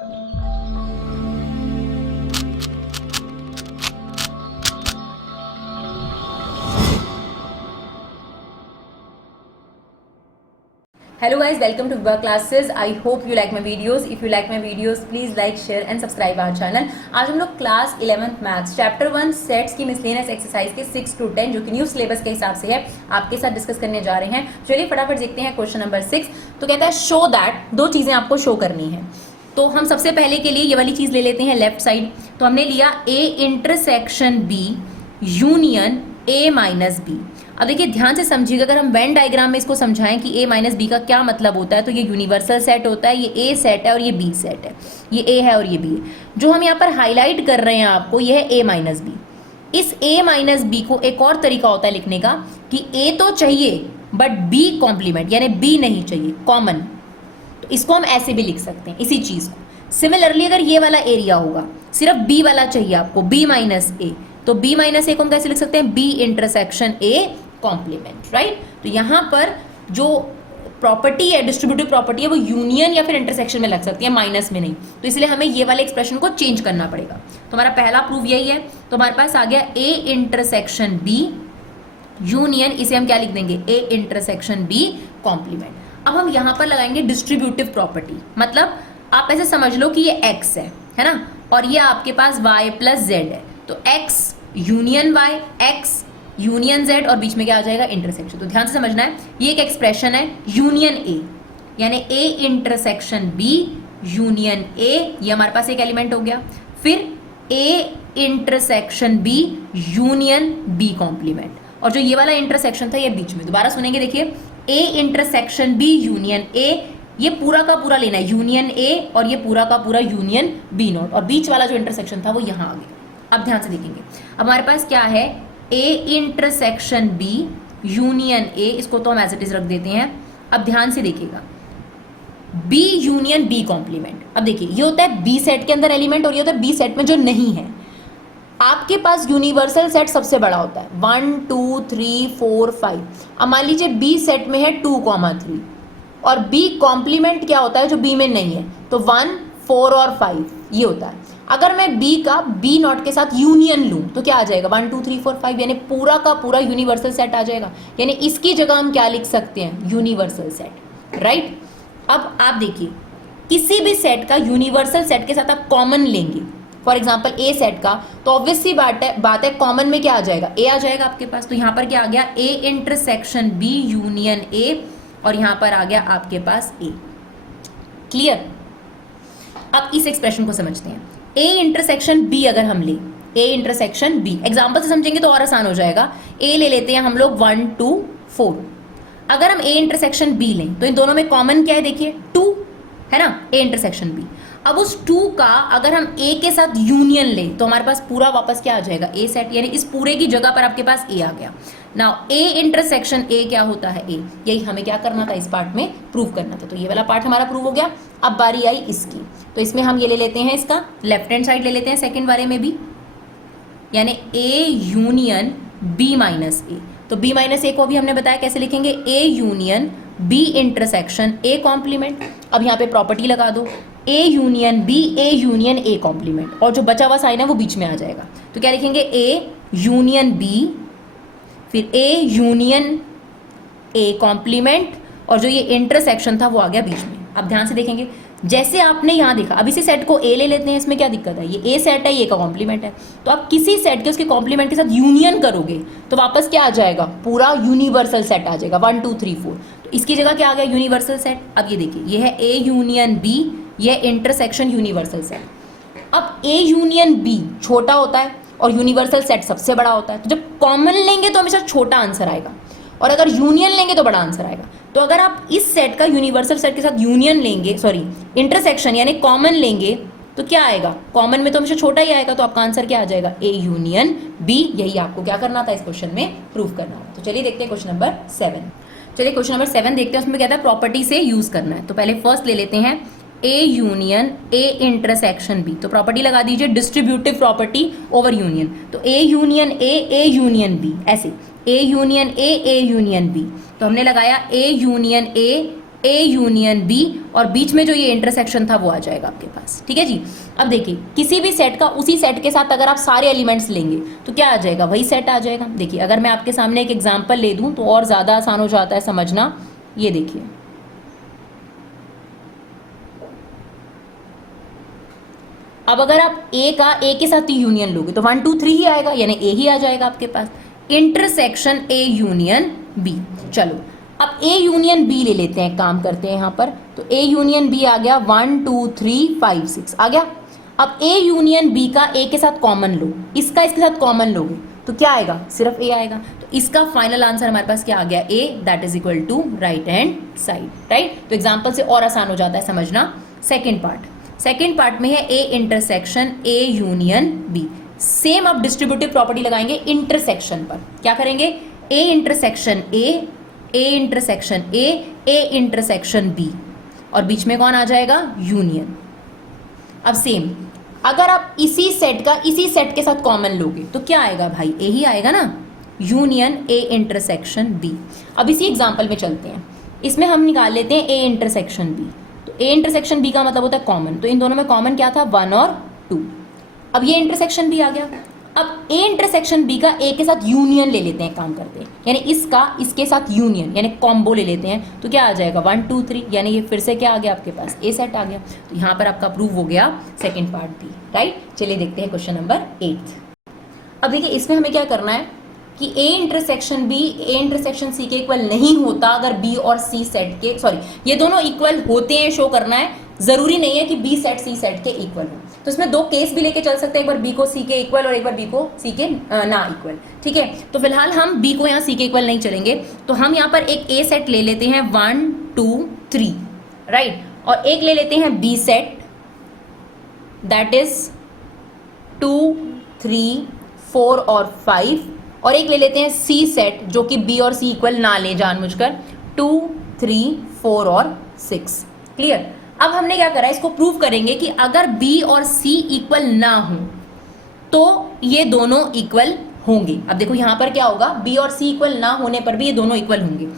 Hello guys, welcome to Viva classes. I hope you like my videos. If you like my videos, please like, share and subscribe our channel. आज हम लोग class 11th maths chapter 1 sets की miscellaneous exercise के 6 to 10 जो कि new syllabus के हिसाब से है आपके साथ डिस्कस करने जा रहे हैं। चलिए फटाफट देखते हैं क्वेश्चन नंबर 6। तो कहता है शो दैट, दो चीजें आपको शो करनी है। तो हम सबसे पहले के लिए ये वाली चीज ले लेते हैं लेफ्ट साइड। तो हमने लिया A intersection B union A minus B. अब देखिए ध्यान से समझिएगा, अगर हम वेन डायग्राम में इसको समझाएं कि ए माइनस बी का क्या मतलब होता है, तो ये यूनिवर्सल सेट होता है, ये ए सेट है और ये बी सेट है, ये ए है और ये बी है। जो हम यहाँ पर हाईलाइट कर रहे हैं आपको, ये है ए माइनस बी। इस ए माइनस बी को एक और तरीका होता है लिखने का कि ए तो चाहिए बट बी कॉम्प्लीमेंट, यानी बी नहीं चाहिए, कॉमन। तो इसको हम ऐसे भी लिख सकते हैं इसी चीज को। सिमिलरली अगर ये वाला एरिया होगा, सिर्फ बी वाला चाहिए आपको, बी माइनस ए, तो बी माइनस ए को हम कैसे लिख सकते हैं, B intersection A complement, right. तो यहां पर जो प्रॉपर्टी है, डिस्ट्रीब्यूटिव प्रॉपर्टी है, वो यूनियन या फिर इंटरसेक्शन में लग सकती है, माइनस में नहीं। तो इसलिए हमें ये वाले एक्सप्रेशन को चेंज करना पड़ेगा। तो हमारा पहला प्रूफ यही है। तो हमारे पास आ गया ए इंटरसेक्शन बी यूनियन, इसे हम क्या लिख देंगे, ए इंटरसेक्शन बी कॉम्प्लीमेंट। अब हम यहां पर लगाएंगे डिस्ट्रीब्यूटिव प्रॉपर्टी, मतलब आप ऐसे समझ लो कि ये x है ना, और ये आपके पास y प्लस z है। तो x union y, x union z और बीच में क्या आ जाएगा, इंटरसेक्शन। तो ध्यान से समझना है, ये एक एक्सप्रेशन है यूनियन a, यानी a intersection b union a, ये हमारे पास एक एलिमेंट हो गया। फिर a intersection b union b complement, और जो ये वाला इंटरसेक्शन था ये बीच में। दोबारा सुनेंगे, देखिए a intersection b union a, ये पूरा का पूरा लेना है यूनियन a, और ये पूरा का पूरा यूनियन b नॉट, और बीच वाला जो इंटरसेक्शन था वो यहां आ गया। अब ध्यान से देखेंगे, अब हमारे पास क्या है, A intersection B union A, इसको तो हम एज इट इज रख देते हैं। अब ध्यान से देखिएगा, बी यूनियन बी कॉम्प्लीमेंट। अब देखिए ये होता है बी सेट के अंदर एलिमेंट, और ये होता है बी सेट में जो नहीं है। आपके पास यूनिवर्सल सेट सबसे बड़ा होता है 1 2 3 4 5। अब मान लीजिए बी सेट में है 2, 3, और बी कॉम्प्लीमेंट क्या होता है जो बी में नहीं है, तो 1 4 और 5 ये होता है। अगर मैं बी का बी नॉट के साथ यूनियन लूं तो क्या आ जाएगा, 1 2 3 4 5, यानी पूरा का पूरा यूनिवर्सल सेट आ जाएगा। यानी इसकी जगह हम क्या लिख सकते हैं, यूनिवर्सल सेट, राइट। अब आप देखिए, किसी भी सेट का यूनिवर्सल सेट के साथ आप कॉमन लेंगे, फॉर एग्जाम्पल ए सेट का, तो ऑब्वियस सी बात है कॉमन में क्या आ जाएगा, ए आ जाएगा आपके पास। तो यहाँ पर क्या आ गया, A intersection B union A, और यहाँ पर आ गया आपके पास ए। क्लियर। अब इस एक्सप्रेशन को समझते हैं, ए इंटरसेक्शन बी अगर हम ले, ए इंटरसेक्शन बी, एग्जाम्पल से समझेंगे तो और आसान हो जाएगा। ए ले लेते हैं हम लोग 1 2 4। अगर हम ए इंटरसेक्शन बी लें तो इन दोनों में कॉमन क्या है, देखिए 2 है ना, ए इंटरसेक्शन बी। अब उस 2 का अगर हम ए के साथ यूनियन लें तो हमारे पास पूरा वापस क्या आ जाएगा, ए सेट, यानी इस पूरे की जगह पर आपके पास ए आ गया। नाउ ए इंटरसेक्शन ए क्या होता है, ए, यही हमें क्या करना था, इस पार्ट में प्रूव करना था। तो ये वाला पार्ट हमारा प्रूव हो गया। अब बारी आई इसकी, तो इसमें हम ये ले लेते हैं, इसका लेफ्ट हैंड साइड ले लेते हैं सेकंड वाले में भी, यानी ए यूनियन बी माइनस ए। तो बी माइनस ए को भी हमने बताया कैसे लिखेंगे, A union B intersection A complement. अब यहाँ पे प्रॉपर्टी लगा दो, A union B, A union A complement, और जो बचा हुआ साइन है वो बीच में आ जाएगा। तो क्या लिखेंगे, ए यूनियन बी, फिर ए यूनियन ए कॉम्प्लीमेंट, और जो ये इंटरसेक्शन था वो आ गया बीच में। अब ध्यान से देखेंगे, जैसे आपने यहाँ देखा, अब इसी सेट को ए ले लेते हैं, इसमें क्या दिक्कत है, ये ए सेट है, ये का कॉम्प्लीमेंट है। तो आप किसी सेट के उसके कॉम्प्लीमेंट के साथ यूनियन करोगे तो वापस क्या आ जाएगा, पूरा यूनिवर्सल सेट आ जाएगा, 1 2 3 4। तो इसकी जगह क्या आ गया, यूनिवर्सल सेट। अब ये देखिए, ये है ए यूनियन बी, ये इंटरसेक्शन यूनिवर्सल सेट। अब ए यूनियन बी छोटा होता है और यूनिवर्सल सेट सबसे बड़ा होता है, तो जब कॉमन लेंगे तो हमेशा छोटा आंसर आएगा, और अगर यूनियन लेंगे तो बड़ा आंसर आएगा। तो अगर आप इस सेट का यूनिवर्सल सेट के साथ यूनियन लेंगे, सॉरी इंटरसेक्शन यानी कॉमन लेंगे, तो क्या आएगा, कॉमन में तो हमेशा छोटा ही आएगा। तो आपका आंसर क्या आ जाएगा, ए यूनियन बी। यही आपको क्या करना था, इस क्वेश्चन में प्रूव करना था। तो चलिए देखते हैं क्वेश्चन नंबर 7। चलिए क्वेश्चन नंबर 7 देखते हैं, उसमें कहता है प्रॉपर्टी से यूज करना है। तो पहले फर्स्ट ले लेते हैं, A union A intersection B. तो प्रॉपर्टी लगा दीजिए, डिस्ट्रीब्यूटिव प्रॉपर्टी ओवर यूनियन। तो A union A union B, ऐसे A union A union B. तो हमने लगाया A union A A union B, और बीच में जो ये इंटरसेक्शन था वो आ जाएगा आपके पास। ठीक है जी। अब देखिए किसी भी सेट का उसी सेट के साथ अगर आप सारे एलिमेंट्स लेंगे तो क्या आ जाएगा, वही सेट आ जाएगा। देखिए अगर मैं आपके सामने एक एग्जांपल ले दूं तो और ज़्यादा आसान हो जाता है समझना। ये देखिए अब अगर आप A का A के साथ यूनियन लोगे तो 1 2 3 ही आएगा, यानी A ही आ जाएगा आपके पास। Intersection A union B। चलो अब A यूनियन B ले लेते हैं, काम करते हैं यहाँ पर। तो A यूनियन B आ गया 1 2 3 5 6 आ गया। अब A यूनियन B का A के साथ कॉमन लो, इसका इसके साथ कॉमन लोगे तो क्या आएगा, सिर्फ A आएगा। तो इसका फाइनल आंसर हमारे पास क्या आ गया, A, that is equal to right hand side. Right, तो एग्जाम्पल से और आसान हो जाता है समझना। सेकेंड पार्ट में है A intersection A union B। Same अब डिस्ट्रीब्यूटिव प्रॉपर्टी लगाएंगे इंटरसेक्शन पर। क्या करेंगे, A intersection A intersection A intersection B, और बीच में कौन आ जाएगा, यूनियन। अब सेम अगर आप इसी सेट के साथ कॉमन लोगे तो क्या आएगा भाई, A ही आएगा ना, यूनियन A इंटरसेक्शन B। अब इसी एग्जांपल में चलते हैं, इसमें हम निकाल लेते हैं A इंटरसेक्शन B। तो A इंटरसेक्शन B का मतलब होता है कॉमन, तो इन दोनों में कॉमन क्या था, 1 और 2। अब ये इंटरसेक्शन B आ गया। अब A इंटरसेक्शन B का A के साथ यूनियन ले लेते हैं, काम करते हैं, यानी इसका इसके साथ यूनियन यानी कॉम्बो ले लेते हैं। तो क्या आ जाएगा 1 2 3, यानी ये फिर से क्या आ गया आपके पास, A सेट आ गया। तो यहाँ पर आपका प्रूव हो गया सेकेंड पार्ट भी। राइट, चलिए देखते हैं क्वेश्चन नंबर 8। अब देखिए इसमें हमें क्या करना है कि A intersection B A intersection C के इक्वल नहीं होता अगर B और C सेट के, सॉरी ये दोनों इक्वल होते हैं शो करना है, जरूरी नहीं है कि B सेट C सेट के इक्वल हो। तो इसमें दो केस भी लेके चल सकते हैं, एक बार B को C के इक्वल और एक बार B को C के ना इक्वल। ठीक है, तो फिलहाल हम B को यहाँ C के इक्वल नहीं चलेंगे, तो हम यहाँ पर एक A सेट ले लेते हैं 1 2 3, राइट, और एक ले लेते हैं B सेट दैट इज 2 3 4 और 5, और एक ले लेते हैं C सेट जो कि B और C इक्वल ना ले जानबूझकर, 2 3 4 और 6। क्लियर। अब हमने क्या करा, इसको प्रूव करेंगे कि अगर B और C इक्वल ना हो तो ये दोनों इक्वल होंगे। अब देखो यहाँ पर क्या होगा, B और C इक्वल ना होने पर भी ये दोनों इक्वल होंगे।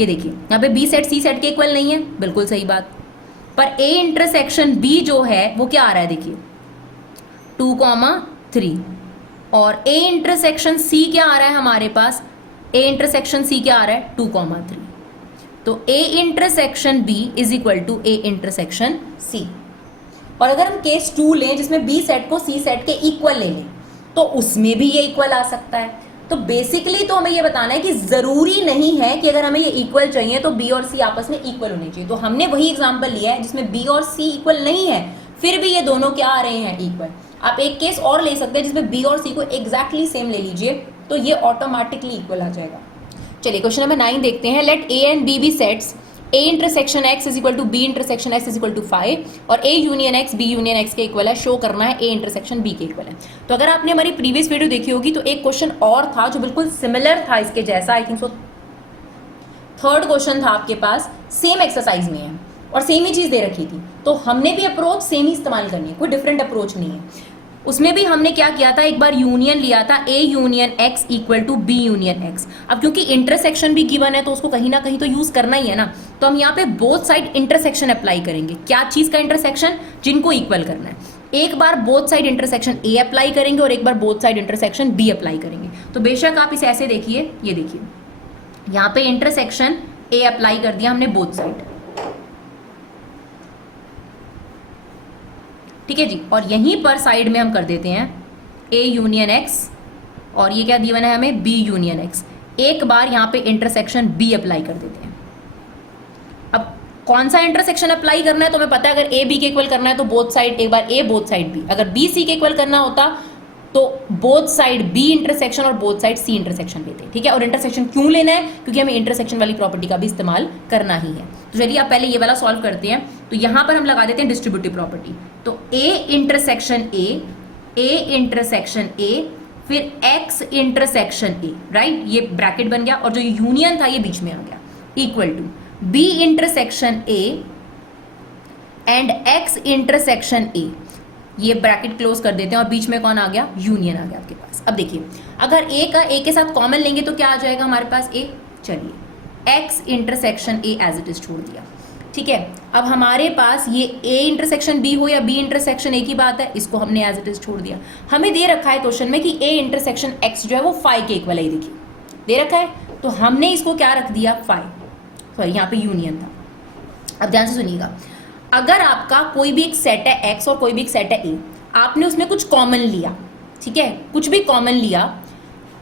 ये देखिए यहाँ पे B सेट C सेट के इक्वल नहीं है, बिल्कुल सही बात, पर A इंटरसेक्शन B जो है वो क्या आ रहा है, देखिए 2 3, और A इंटरसेक्शन C क्या आ रहा है हमारे पास, A इंटरसेक्शन C क्या आ रहा है 2 3। तो A intersection B is equal to A intersection C। और अगर हम केस 2 लें जिसमें B सेट को C सेट के इक्वल ले लें तो उसमें भी ये इक्वल आ सकता है। तो बेसिकली तो हमें ये बताना है कि जरूरी नहीं है कि अगर हमें ये इक्वल चाहिए तो B और C आपस में इक्वल होने चाहिए। तो हमने वही एग्जांपल लिया है जिसमें B और C इक्वल नहीं है, फिर भी ये दोनों क्या आ रहे हैं, इक्वल। आप एक केस और ले सकते हैं जिसमें B और C को एग्जैक्टली सेम ले लीजिए, तो ये ऑटोमेटिकली इक्वल आ जाएगा। चलिए क्वेश्चन नंबर 9 देखते हैं। Let A and B B sets A intersection X is equal to B intersection X is equal to 5, और A union X B union X के इक्वल है, शो करना है A इंटरसेक्शन B के equal है। तो अगर आपने हमारी प्रीवियस वीडियो देखी होगी तो एक क्वेश्चन और था जो बिल्कुल सिमिलर था इसके जैसा, I think so third question था आपके पास, सेम एक्सरसाइज में है और सेम ही चीज दे रखी थी, तो हमने भी अप्रोच सेम ही इस्तेमाल करनी है, कोई डिफरेंट अप्रोच नहीं है। उसमें भी हमने क्या किया था, एक बार यूनियन लिया था A union X equal to B union X। अब क्योंकि इंटरसेक्शन भी गिवन है तो उसको कहीं ना कहीं तो यूज करना ही है ना, तो हम यहाँ पे बोथ साइड इंटरसेक्शन अप्लाई करेंगे। क्या चीज का इंटरसेक्शन, जिनको इक्वल करना है। एक बार both side intersection A apply करेंगे और एक बार both side intersection B apply करेंगे। तो बेशक आप इसे ऐसे देखिए, ये देखिए यहाँ पे इंटरसेक्शन A अप्लाई कर दिया हमने बोथ साइड, ठीक है जी, और यहीं पर साइड में हम कर देते हैं A यूनियन X, और ये क्या दिया है हमें B यूनियन X। एक बार यहाँ पे इंटरसेक्शन B अप्लाई कर देते हैं। अब कौन सा इंटरसेक्शन अप्लाई करना है तो हमें पता है, अगर A B के इक्वल करना है तो बोथ साइड, एक बार A बोथ साइड B, अगर B C के इक्वल करना होता तो बोथ साइड B इंटरसेक्शन और बोथ साइड C इंटरसेक्शन लेते हैं। ठीक है, और इंटरसेक्शन क्यों लेना है, क्योंकि हमें इंटरसेक्शन वाली प्रॉपर्टी का भी इस्तेमाल करना ही है। तो चलिए आप पहले ये वाला सॉल्व करते हैं। तो यहां पर हम लगा देते हैं डिस्ट्रीब्यूटिव प्रॉपर्टी। तो A intersection A intersection A, फिर X इंटरसेक्शन A, राइट, ये ब्रैकेट बन गया, और जो यूनियन था ये बीच में आ गया, equal to B intersection A and X intersection A, ये ब्रैकेट क्लोज कर देते हैं, और बीच में कौन आ गया, यूनियन आ गया आपके पास। अब देखिए अगर A का A के साथ कॉमन लेंगे तो क्या आ जाएगा हमारे पास A, चलिए X intersection A as it is छोड़ दिया। ठीक है, अब हमारे पास ये A इंटरसेक्शन B हो या B इंटरसेक्शन A की बात है, इसको हमने एज इट इज छोड़ दिया। हमें दे रखा है क्वेश्चन में कि A इंटरसेक्शन X जो है वो फाई के इक्वल है, देखिए दे रखा है, तो हमने इसको क्या रख दिया, फाई, सॉरी यहाँ पे यूनियन था। अब ध्यान से सुनिएगा, अगर आपका कोई भी एक सेट है X और कोई भी एक सेट है A, आपने उसमें कुछ कॉमन लिया, ठीक है, कुछ भी कॉमन लिया,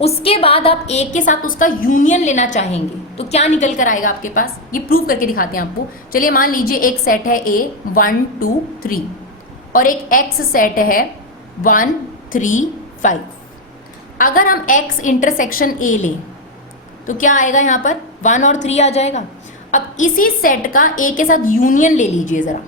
उसके बाद आप एक के साथ उसका यूनियन लेना चाहेंगे तो क्या निकल कर आएगा आपके पास, ये प्रूव करके दिखाते हैं आपको। चलिए मान लीजिए एक सेट है A 1 2 3 और एक X सेट है 1 3 5। अगर हम X इंटरसेक्शन A लें तो क्या आएगा, यहाँ पर 1 और 3 आ जाएगा। अब इसी सेट का A के साथ यूनियन ले लीजिए जरा,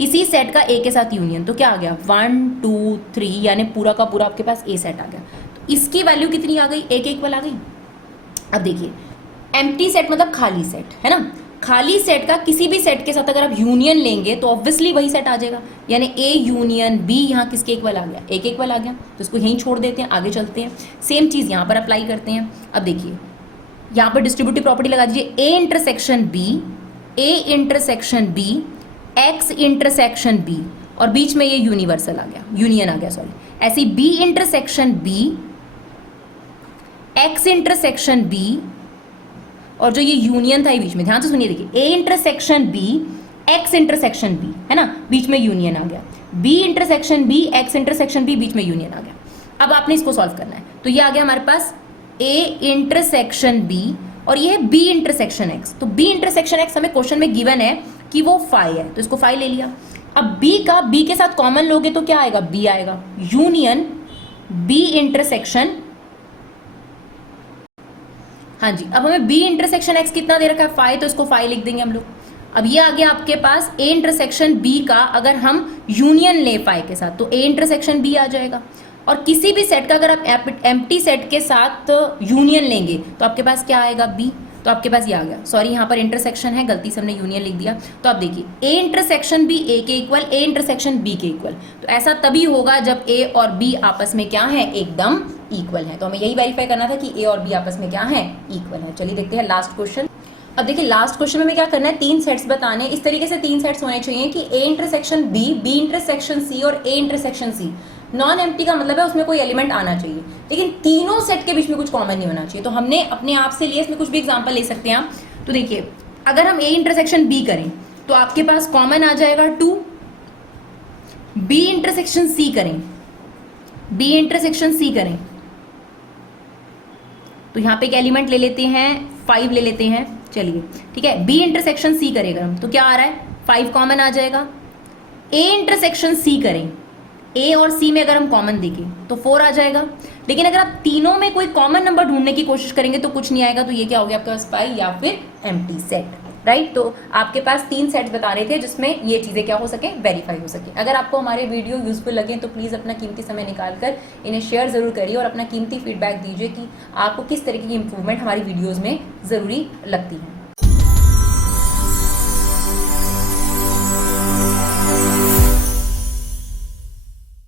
इसी सेट का A के साथ यूनियन, तो क्या आ गया 1 2 3, यानी पूरा का पूरा आपके पास A सेट आ गया। इसकी वैल्यू कितनी आ गई, A के इक्वल आ गई। अब देखिए एम्प्टी सेट मतलब खाली सेट है ना, खाली सेट का किसी भी सेट के साथ अगर आप यूनियन लेंगे तो ऑब्वियसली वही सेट आ जाएगा, यानी A यूनियन B यहाँ किसके इक्वल आ गया, A के इक्वल आ गया। तो इसको यहीं छोड़ देते हैं, आगे चलते हैं, सेम चीज़ यहाँ पर अप्लाई करते हैं। अब देखिए यहाँ पर डिस्ट्रीब्यूटिव प्रॉपर्टी लगा दीजिए, A intersection B, A intersection B, X intersection B, और बीच में ये यूनिवर्सल आ गया, यूनियन आ गया सॉरी, ऐसी B intersection B, X intersection B, और जो ये यूनियन था ये बीच में, ध्यान से सुनिए, देखिए A intersection B, X intersection B, है ना, बीच में यूनियन आ गया, B intersection B, X intersection B, बीच में यूनियन आ गया। अब आपने इसको सॉल्व करना है, तो ये आ गया हमारे पास A इंटरसेक्शन B और ये है B इंटरसेक्शन X। तो B इंटरसेक्शन X हमें क्वेश्चन में गिवन है कि वो फाई है, तो इसको फाई ले लिया। अब B का B के साथ कॉमन लोगे तो क्या आएगा, B आएगा, यूनियन B इंटरसेक्शन, हाँ जी। अब हमें B इंटरसेक्शन X कितना दे रखा है, फाई, तो इसको फाई लिख देंगे हम लोग। अब ये आ गया आपके पास A इंटरसेक्शन B का, अगर हम यूनियन ले फाई के साथ तो A इंटरसेक्शन B आ जाएगा। और किसी भी सेट का अगर आप एम्प्टी सेट के साथ यूनियन लेंगे तो आपके पास क्या आएगा, B, तो आपके पास ये आ गया, सॉरी यहाँ पर इंटरसेक्शन है, गलती से हमने यूनियन लिख दिया। तो आप देखिए A इंटरसेक्शन B A के इक्वल, A इंटरसेक्शन B के इक्वल, तो ऐसा तभी होगा जब A और B आपस में क्या है, एकदम इक्वल है। तो हमें यही वेरीफाई करना था कि A और B आपस में क्या है, इक्वल है। चलिए देखते हैं लास्ट क्वेश्चन। अब देखिए लास्ट क्वेश्चन में हमें क्या करना है, 3 सेट्स बताने, इस तरीके से 3 सेट्स होने चाहिए कि A intersection B, B intersection C और A intersection C। Non empty का मतलब है उसमें कोई एलिमेंट आना चाहिए, लेकिन तीनों सेट के बीच में कुछ कॉमन नहीं होना चाहिए। तो हमने अपने आप से लिए, इसमें कुछ भी एग्जांपल ले सकते हैं आप। तो देखिए अगर हम A इंटरसेक्शन B करें तो आपके पास कॉमन आ जाएगा 2, B इंटरसेक्शन C करें, B इंटरसेक्शन C करें तो यहाँ पे एक एलिमेंट ले लेते हैं, 5 ले लेते हैं, चलिए ठीक है। B इंटरसेक्शन C करेगा हम तो क्या आ रहा है, 5 कॉमन आ जाएगा। A इंटरसेक्शन C करें, A और C में अगर हम कॉमन देखें तो 4 आ जाएगा। लेकिन अगर आप तीनों में कोई कॉमन नंबर ढूंढने की कोशिश करेंगे तो कुछ नहीं आएगा, तो ये क्या हो गया आपके पास, पाई या फिर एम्प्टी सेट, राइट। तो आपके पास 3 सेट्स बता रहे थे जिसमें ये चीज़ें क्या हो सके, वेरीफाई हो सके। अगर आपको हमारे वीडियो यूजफुल लगे तो प्लीज़ अपना कीमती समय निकाल कर इन्हें शेयर ज़रूर करिए और अपना कीमती फीडबैक दीजिए कि आपको किस तरीके की इंप्रूवमेंट हमारी वीडियोज़ में ज़रूरी लगती है।